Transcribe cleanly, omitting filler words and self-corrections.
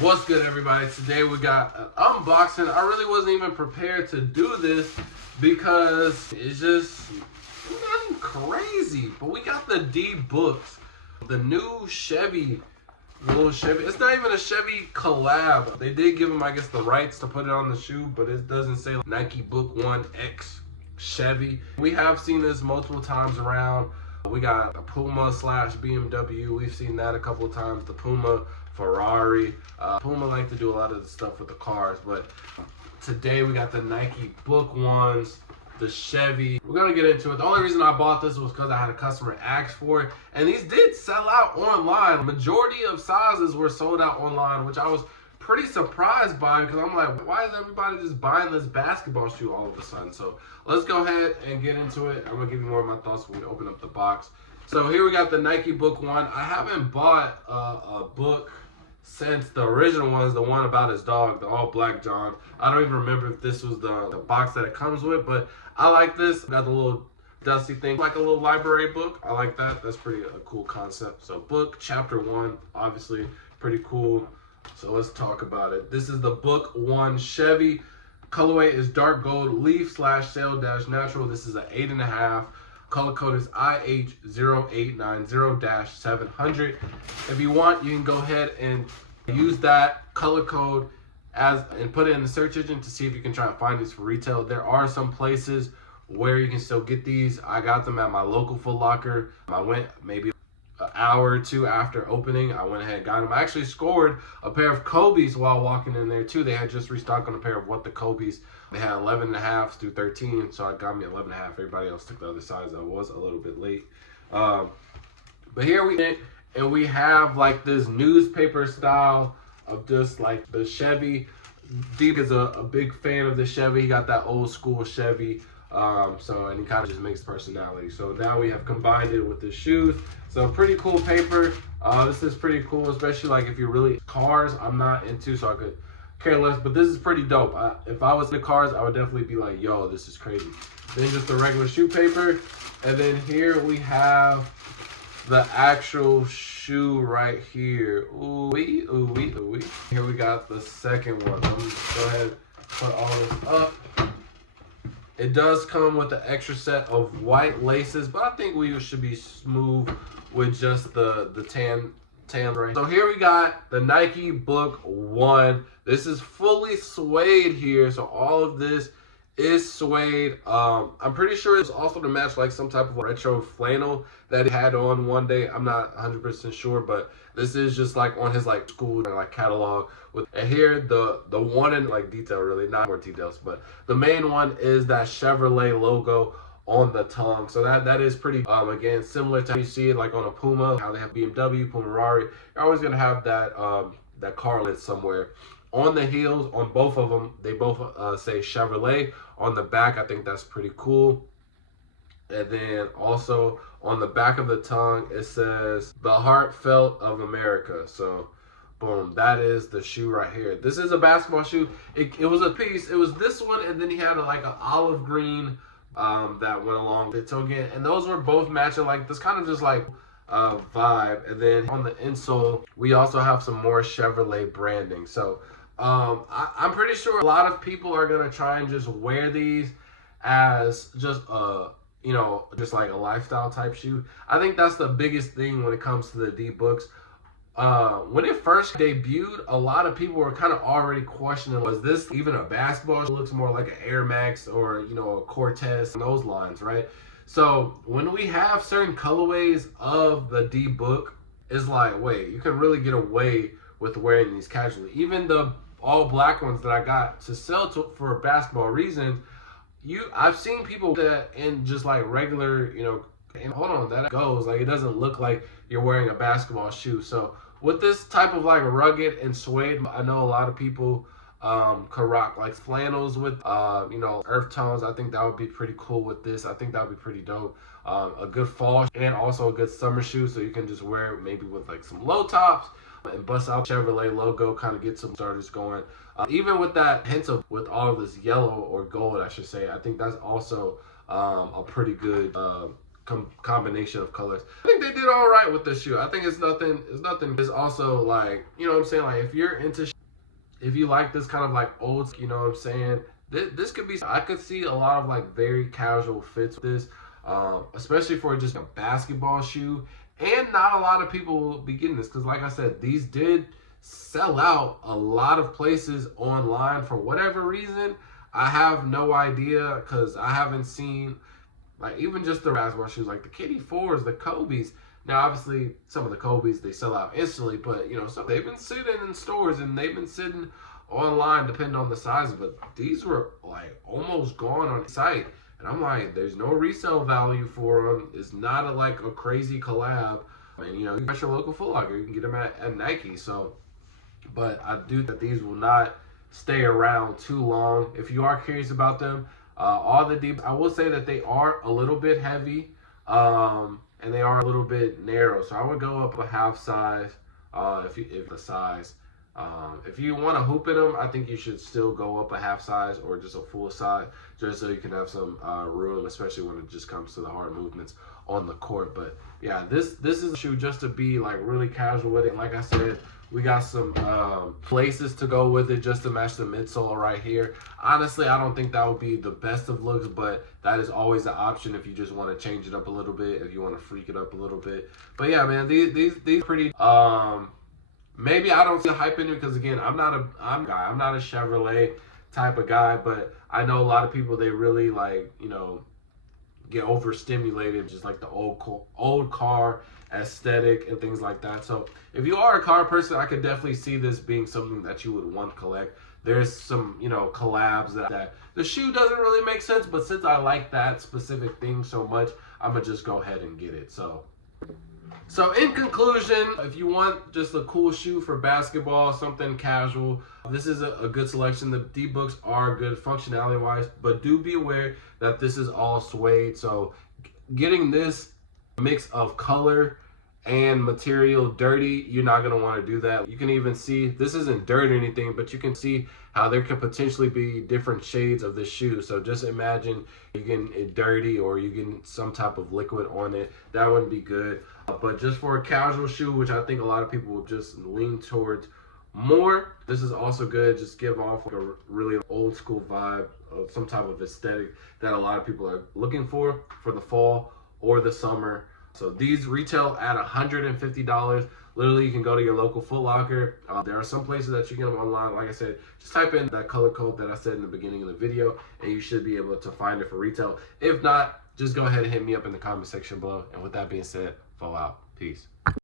What's good, everybody? Today we got an unboxing. I really wasn't even prepared to do this because it's just nothing crazy. But we got the D books, the new Chevy, little Chevy. It's not even a Chevy collab. They did give them, I guess, the rights to put it on the shoe, but it doesn't say Nike Book 1X Chevy. We have seen this multiple times around. We got a Puma slash BMW. We've seen that a couple of times. The Puma, Ferrari. Puma like to do a lot of the stuff with the cars, but today we got the Nike Book ones, the Chevy. We're gonna get into it. The only reason I bought this was because I had a customer ask for it, and these did sell out online. Majority of sizes were sold out online, which I was pretty surprised by, because I'm like, why is everybody just buying this basketball shoe all of a sudden? So let's go ahead and get into it. I'm gonna give you more of my thoughts when we open up the box. So here we got the Nike Book one. I haven't bought a book since the original one is the one about his dog, the all black John. I don't even remember if this was the box that it comes with, but I like this. Got the little dusty thing, like a little library book. I like that. That's pretty a cool concept. So book chapter 1, obviously pretty cool. So let's talk about it. This is the Book 1 Chevy. Colorway is dark gold leaf / sail dash natural. This is an 8.5. Color code is IH0890-700. If you want, you can go ahead and use that color code and put it in the search engine to see if you can try and find these for retail. There are some places where you can still get these. I got them at my local Foot Locker. I went maybe an hour or two after opening. I went ahead and got them. I actually scored a pair of Kobe's while walking in there too. They had just restocked on a pair of what the Kobe's. They had 11.5s through 13, so I got me 11.5. Everybody else took the other size. I was a little bit late. But here we get, and we have like this newspaper style of just like the Chevy. Deep is a big fan of the Chevy. He got that old school Chevy. And he kind of just makes personality. So now we have combined it with the shoes. So pretty cool paper. This is pretty cool, especially like if you're really cars. I'm not into, so I could care less, but this is pretty dope. If I was in the cars, I would definitely be like, yo, this is crazy. Then just the regular shoe paper. And then here we have the actual shoe right here. Ooh wee, ooh wee, ooh wee. Here we got the second one. I'm just go ahead and put all this up. It does come with an extra set of white laces, but I think we should be smooth with just the tan right. So here we got the Nike Book 1. This is fully suede here, so all of this is suede. I'm pretty sure it's also to match like some type of retro flannel that he had on one day. I'm not 100% sure, but this is just like on his like school like catalog with. And here the one in like detail, really not more details, but the main one is that Chevrolet logo on the tongue. So that is pretty again similar to how you see it like on a Puma, how they have BMW, Puma, Ferrari. You're always gonna have that that car lit somewhere. On the heels, on both of them, they both say Chevrolet. On the back, I think that's pretty cool. And then also on the back of the tongue, it says the heartfelt of America. So boom, that is the shoe right here. This is a basketball shoe. It was a piece. It was this one, and then he had like an olive green that went along with it. So again, and those were both matching like this kind of just like vibe. And then on the insole, we also have some more Chevrolet branding. So I'm pretty sure a lot of people are gonna try and just wear these as just just like a lifestyle type shoe. I think that's the biggest thing when it comes to the D books. When it first debuted, a lot of people were kind of already questioning, was this even a basketball? It looks more like an Air Max or, a Cortez, and those lines, right? So when we have certain colorways of the D book, it's like, wait, you can really get away with wearing these casually. Even the all black ones that I got to sell for basketball reasons, I've seen people that in just like regular, and hold on, that goes, like it doesn't look like you're wearing a basketball shoe. So with this type of like rugged and suede, I know a lot of people could rock like flannels with earth tones. I think that would be pretty cool with this. I think that would be pretty dope. A good fall and also a good summer shoe, so you can just wear it maybe with like some low tops and bust out Chevrolet logo, kind of get some starters going. Even with that hint of with all of this yellow or gold, I should say, I think that's also a pretty good combination of colors. I think they did all right with this shoe. I think it's nothing. It's also like, you know what I'm saying? Like if you're into, if you like this kind of like old, you know what I'm saying? This could be, I could see a lot of like very casual fits with this, especially for just a basketball shoe. And not a lot of people will be getting this because like I said, these did sell out a lot of places online for whatever reason. I have no idea because I haven't seen, like, even just the basketball shoes, like the Kitty 4s, the Kobe's. Now, obviously, some of the Kobe's, they sell out instantly, but, you know, so they've been sitting in stores and they've been sitting online, depending on the size. But these were, like, almost gone on the site. And I'm like, there's no resale value for them. It's not like a crazy collab. And, you know, you got your local Foot Locker. You can get them at Nike. So, but I do think that these will not stay around too long. If you are curious about them, all the deep, I will say that they are a little bit heavy, and they are a little bit narrow. So I would go up a half size, if the size. If you want to hoop in them, I think you should still go up a half size or just a full size, just so you can have some room, especially when it just comes to the hard movements on the court. But yeah, this is a shoe just to be like really casual with it. And like I said, we got some places to go with it just to match the midsole right here. Honestly, I don't think that would be the best of looks, but that is always an option if you just want to change it up a little bit, if you want to freak it up a little bit. But yeah, man, these pretty. Maybe I don't see the hype in it because again, I'm not a Chevrolet type of guy, but I know a lot of people, they really like, you know, get overstimulated, just like the old car aesthetic and things like that. So if you are a car person, I could definitely see this being something that you would want to collect. There's some, you know, collabs that the shoe doesn't really make sense, but since I like that specific thing so much, I'm gonna just go ahead and get it. So in conclusion, if you want just a cool shoe for basketball, something casual, this is a good selection. The D-Books are good functionality wise, but do be aware that this is all suede. So getting this mix of color and material dirty, you're not going to want to do that. You can even see, this isn't dirt or anything, but you can see how there could potentially be different shades of this shoe. So just imagine you getting it dirty or you getting some type of liquid on it. That wouldn't be good. But just for a casual shoe, which I think a lot of people will just lean towards more, this is also good. Just give off like a really old school vibe, some type of aesthetic that a lot of people are looking for the fall or the summer. So these retail at $150. Literally, you can go to your local Foot Locker. There are some places that you can get them online. Like I said, just type in that color code that I said in the beginning of the video, and you should be able to find it for retail. If not, just go ahead and hit me up in the comment section below. And with that being said, fall out. Peace.